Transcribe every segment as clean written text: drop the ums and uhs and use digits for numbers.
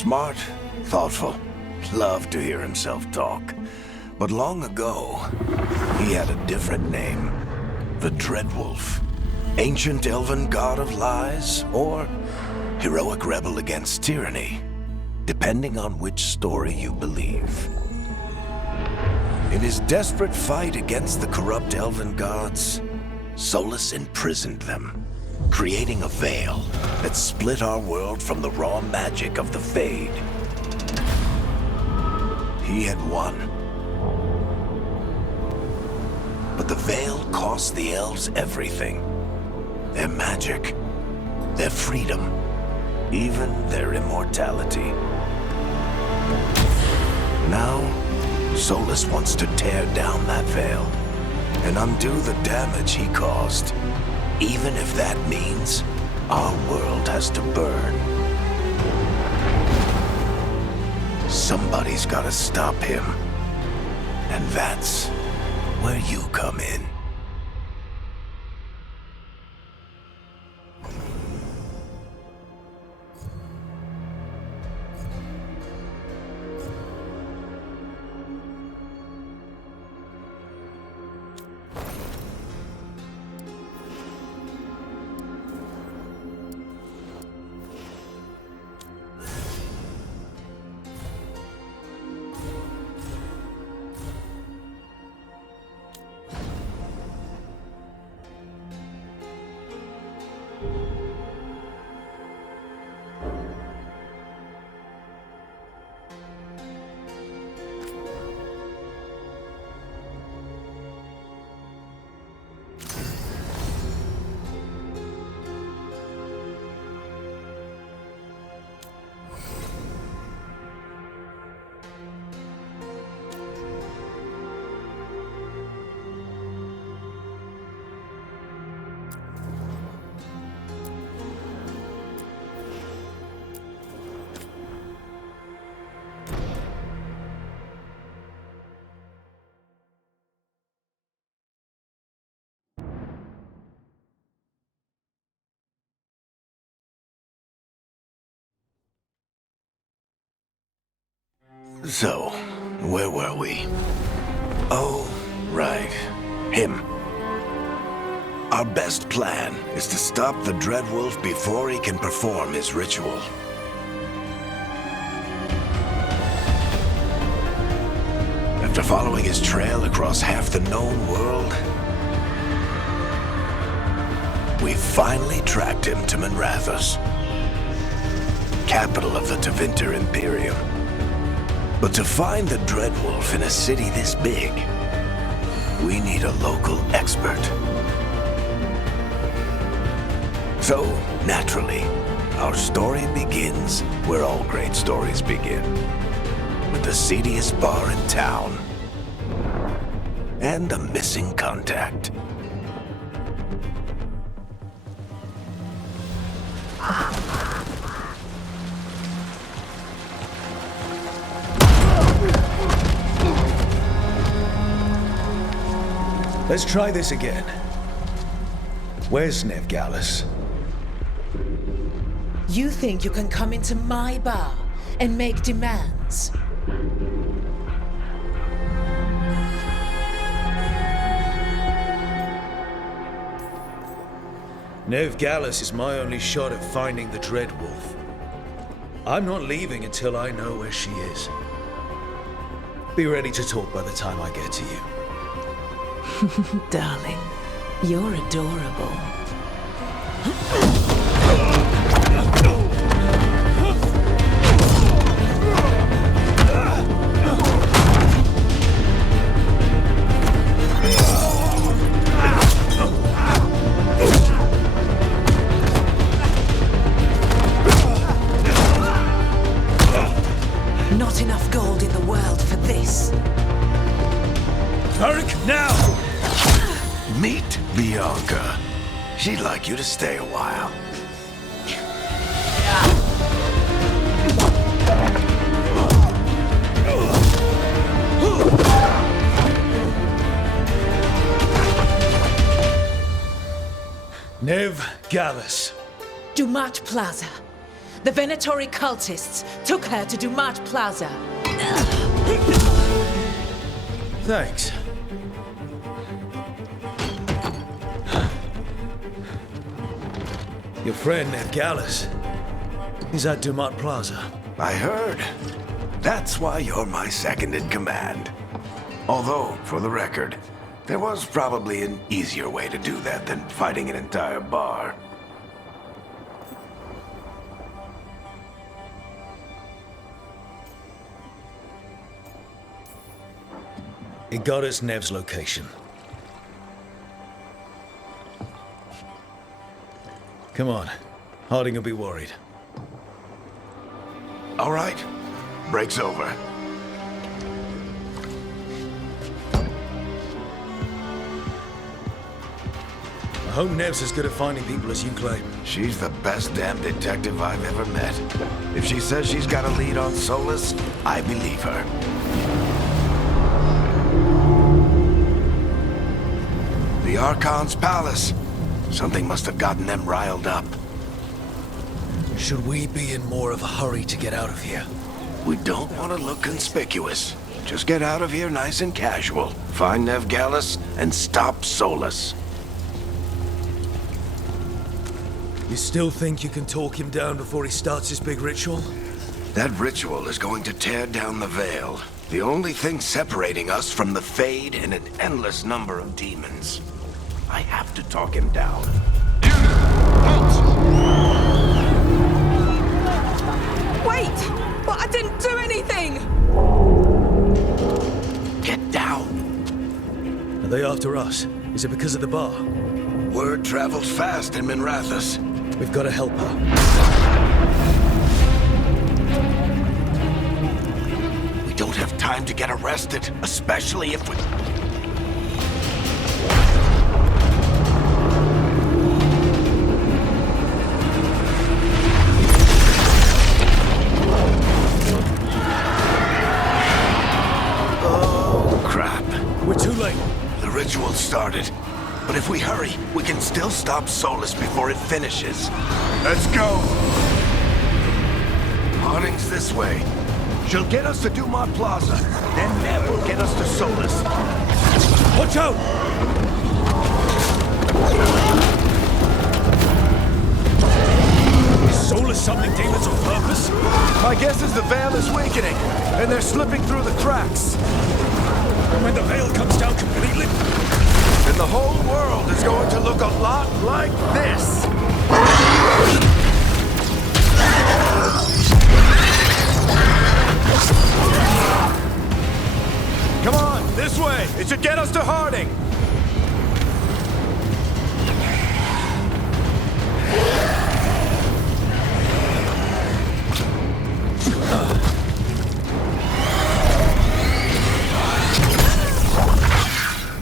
Smart, thoughtful, loved to hear himself talk. But long ago, he had a different name. The Dreadwolf. Ancient elven god of lies, or heroic rebel against tyranny, depending on which story you believe. In his desperate fight against the corrupt elven gods, Solus imprisoned them, creating a veil that split our world from the raw magic of the Fade. He had won. But the veil cost the elves everything. Their magic, their freedom, even their immortality. Now, Solus wants to tear down that veil and undo the damage he caused, even if that means our world has to burn. Somebody's gotta stop him, and that's where you come in. So, where were we? Oh, right. Him. Our best plan is to stop the Dreadwolf before he can perform his ritual. After following his trail across half the known world, we finally tracked him to Manrathus, capital of the Tevinter Imperium. But to find the Dreadwolf in a city this big, we need a local expert. So, naturally, our story begins where all great stories begin, with the seediest bar in town and a missing contact. Let's try this again. Where's Veilguard? You think you can come into my bar and make demands? Veilguard is my only shot at finding the Dreadwolf. I'm not leaving until I know where she is. Be ready to talk by the time I get to you. Darling, you're adorable. Not enough gold in the world for this. Tarek, now! Meet Bianca. She'd like you to stay a while. Veilguard. Dumat Plaza. The Venatori cultists took her to Dumat Plaza. Thanks. Your friend, Ned Gallus, he's at Dumat Plaza. I heard. That's why you're my second in command. Although, for the record, there was probably an easier way to do that than fighting an entire bar. He got us Nev's location. Come on. Harding will be worried. All right. Break's over. I hope Nev's as good at finding people as you claim. She's the best damn detective I've ever met. If she says she's got a lead on Solus, I believe her. The Archon's palace. Something must have gotten them riled up. Should we be in more of a hurry to get out of here? We don't want to look conspicuous. Just get out of here nice and casual. Find Nev Gallus and stop Solus. You still think you can talk him down before he starts his big ritual? That ritual is going to tear down the Veil. The only thing separating us from the Fade and an endless number of demons. I have to talk him down. Wait! But I didn't do anything! Get down. Are they after us? Is it because of the bar? Word travels fast in Minrathous. We've got to help her. We don't have time to get arrested, especially if we... Oh, crap. We're too late. The ritual started. But if we hurry, we can still stop Solus before it finishes. Let's go! Harding's this way. She'll get us to Dumat Plaza. Then Nev will get us to Solus. Watch out! Is Solus summoning demons on purpose? My guess is the Veil is weakening, and they're slipping through the cracks. And when the Veil comes down completely, And the whole world is going to look a lot like this. Come on, this way. It should get us to Harding.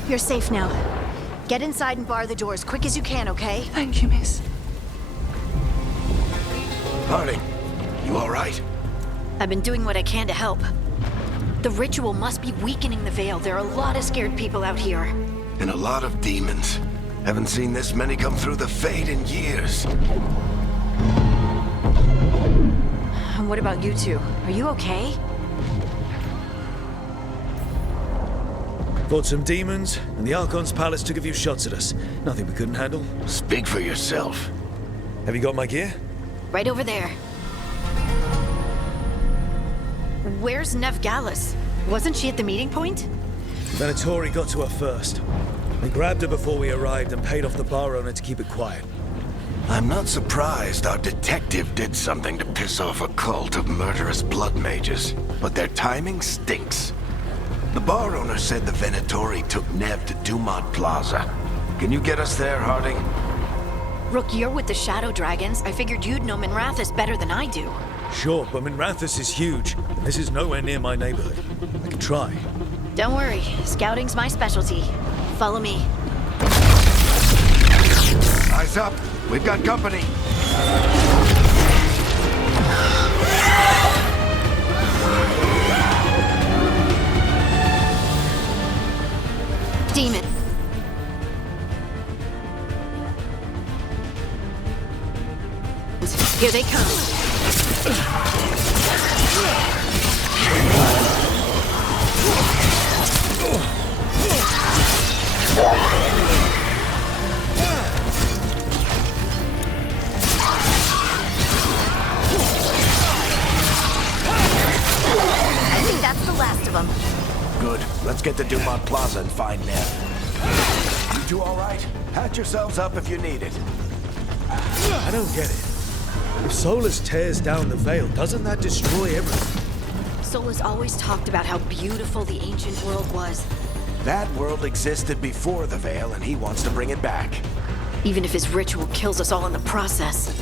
You're safe now. Get inside and bar the door as quick as you can, okay? Thank you, miss. Harding, you all right? I've been doing what I can to help. The ritual must be weakening the Veil. There are a lot of scared people out here. And a lot of demons. Haven't seen this many come through the Fade in years. And what about you two? Are you okay? fought some demons, and the Archon's palace took a few shots at us. Nothing we couldn't handle. Speak for yourself. Have you got my gear? Right over there. Where's Nev Gallus? Wasn't she at the meeting point? Venatori got to her first. They grabbed her before we arrived and paid off the bar owner to keep it quiet. I'm not surprised our detective did something to piss off a cult of murderous blood mages, but their timing stinks. The bar owner said the Venatori took Nev to Dumat Plaza. Can you get us there, Harding? Rook, you're with the Shadow Dragons. I figured you'd know Minrathous better than I do. Sure, but Minrathous is huge, and this is nowhere near my neighborhood. I can try. Don't worry, scouting's my specialty. Follow me. Eyes up. We've got company. Demon. Here they come. Good. Let's get to Dumont Plaza and find Ned. You two all right? Patch yourselves up if you need it. I don't get it. If Solus tears down the Veil, doesn't that destroy everything? Solus always talked about how beautiful the ancient world was. That world existed before the Veil, and he wants to bring it back. Even if his ritual kills us all in the process.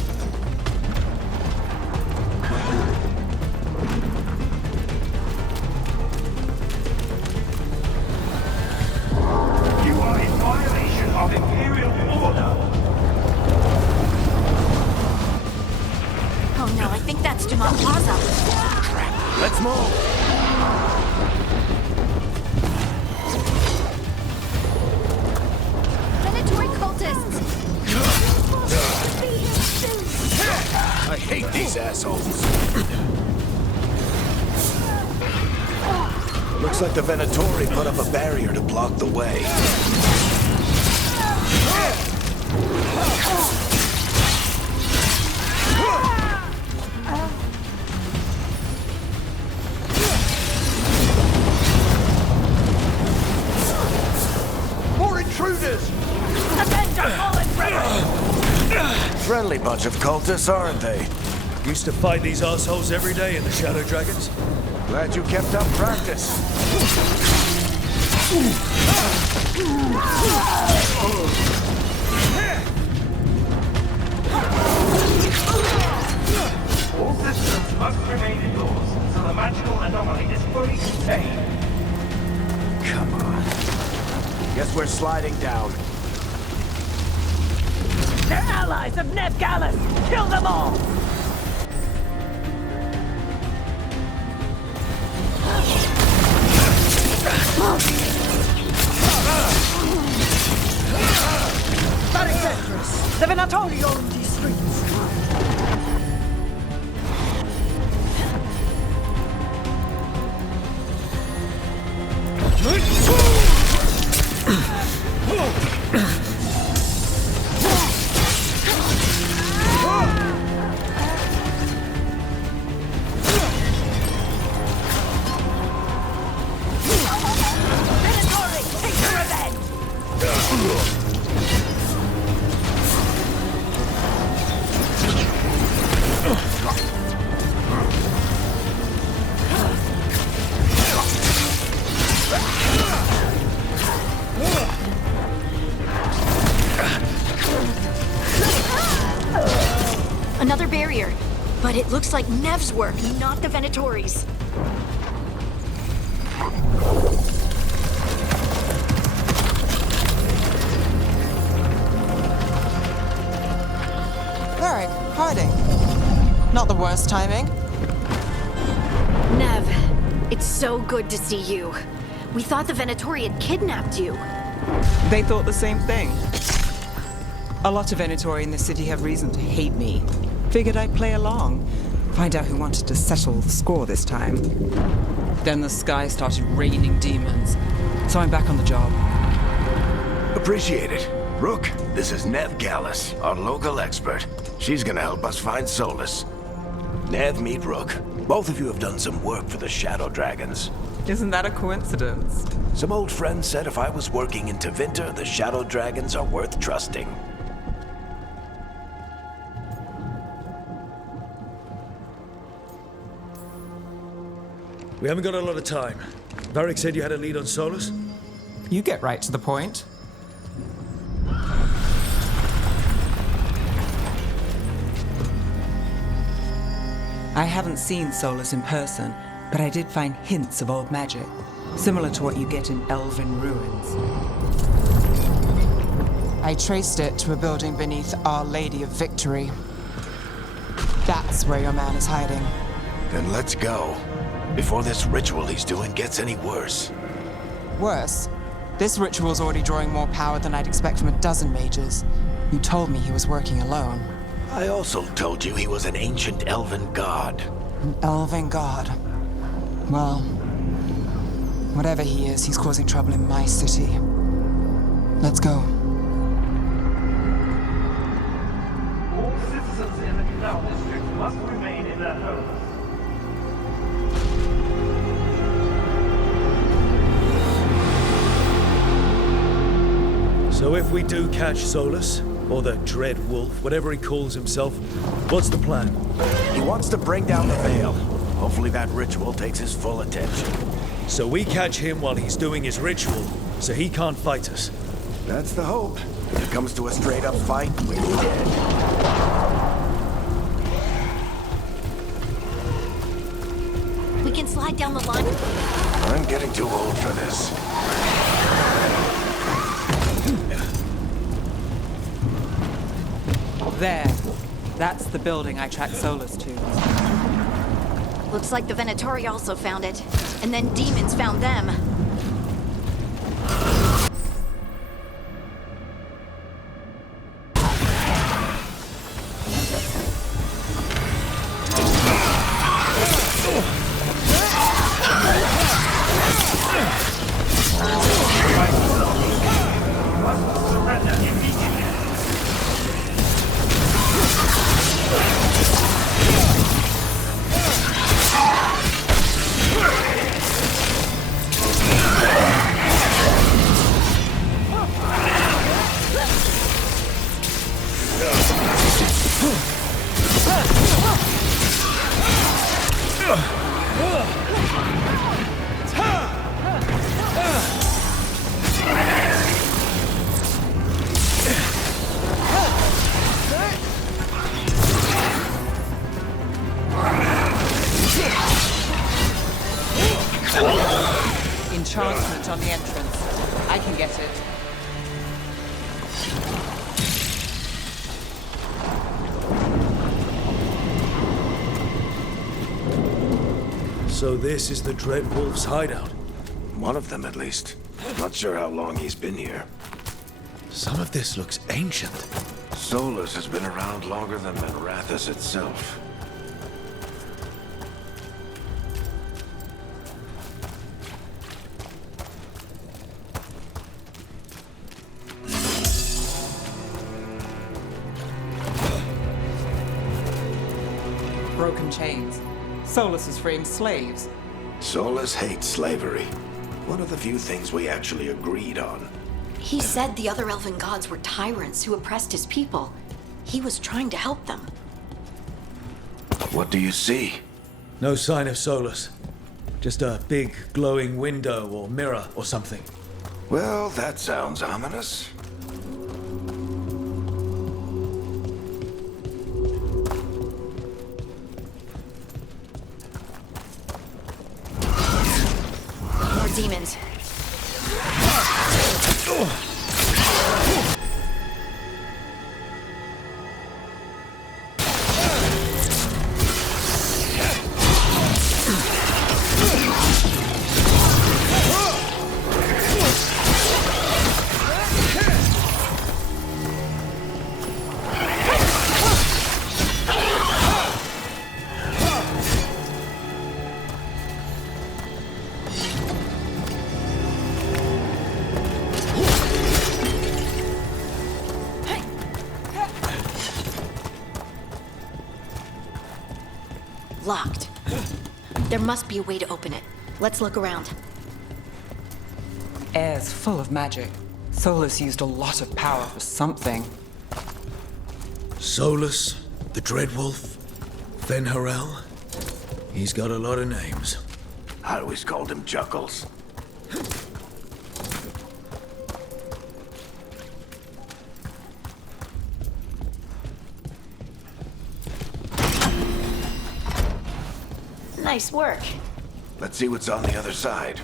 You are in violation of Imperial order. Oh no, I think that's Dumont Plaza. Let's move! Predatory cultists! I hate these assholes. Looks like the Venatori put up a barrier to block the way. More intruders! Friendly bunch of cultists, aren't they? Used to fight these assholes every day in the Shadow Dragons. Glad you kept up practice. All systems must remain indoors, so the magical anomaly is fully contained. Come on. Guess we're sliding down. They're allies of Ned Gallus! Kill them all! Barricades! The Venatori own these streets! Venatori, take your revenge! Another barrier. But it looks like Nev's work, not the Venatori's. Varric, hiding. Not the worst timing. Nev, it's so good to see you. We thought the Venatori had kidnapped you. They thought the same thing. A lot of Venatori in the city have reason to hate me. Figured I'd play along. Find out who wanted to settle the score this time. Then the sky started raining demons. So I'm back on the job. Appreciate it. Rook, this is Nev Gallus, our local expert. She's gonna help us find Solus. Nev, meet Rook. Both of you have done some work for the Shadow Dragons. Isn't that a coincidence? Some old friends said if I was working in Tevinter, the Shadow Dragons are worth trusting. We haven't got a lot of time. Varric said you had a lead on Solus? You get right to the point. I haven't seen Solus in person, but I did find hints of old magic, similar to what you get in elven ruins. I traced it to a building beneath Our Lady of Victory. That's where your man is hiding. Then let's go. Before this ritual he's doing gets any worse. Worse, this ritual's already drawing more power than I'd expect from a dozen mages. You told me he was working alone. I also told you he was an ancient elven god. An elven god. Well, whatever he is, he's causing trouble in my city. Let's go. All citizens in the Canal District must remain in their homes. So if we do catch Solus, or the Dread Wolf, whatever he calls himself, what's the plan? He wants to bring down the Veil. Hopefully that ritual takes his full attention. So we catch him while he's doing his ritual, so he can't fight us. That's the hope. If it comes to a straight-up fight, we're dead. We can slide down the line. I'm getting too old for this. There. That's the building I tracked Solus to. Looks like the Venatori also found it. And then demons found them. Surrender immediately. Enchantment on the entrance. I can get it. So this is the Dread Wolf's hideout. One of them, at least. Not sure how long he's been here. Some of this looks ancient. Solus has been around longer than Minrathous itself. Broken chains. Solus is freeing slaves. Solus hates slavery. One of the few things we actually agreed on. He said the other elven gods were tyrants who oppressed his people. He was trying to help them. What do you see? No sign of Solus. Just a big glowing window or mirror or something. Well, that sounds ominous. More demons. Locked. There must be a way to open it. Let's look around. Air's full of magic. Solus used a lot of power for something. Solus, the Dread Wolf, Fen'Harel. He's got a lot of names. I always called him Chuckles. Nice work. Let's see what's on the other side.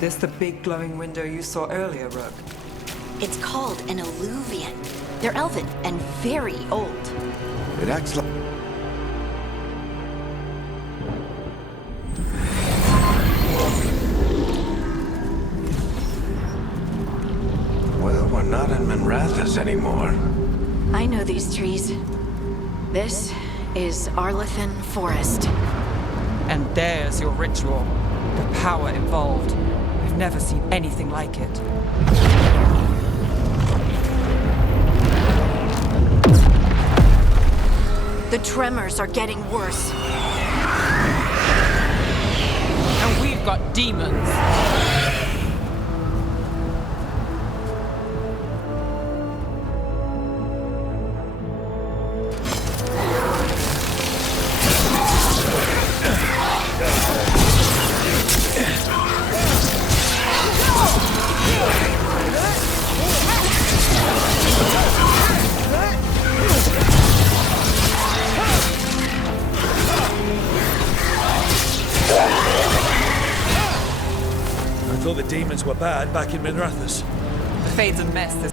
This the big glowing window you saw earlier, Rook? It's called an alluvian. They're elven and very old. It acts like... Well, we're not in Minrathous anymore. I know these trees. This is Arlethan Forest. And there's your ritual. The power involved. I've never seen anything like it. The tremors are getting worse. And we've got demons. I thought the demons were bad back in Minrathous. The Fade's a mess this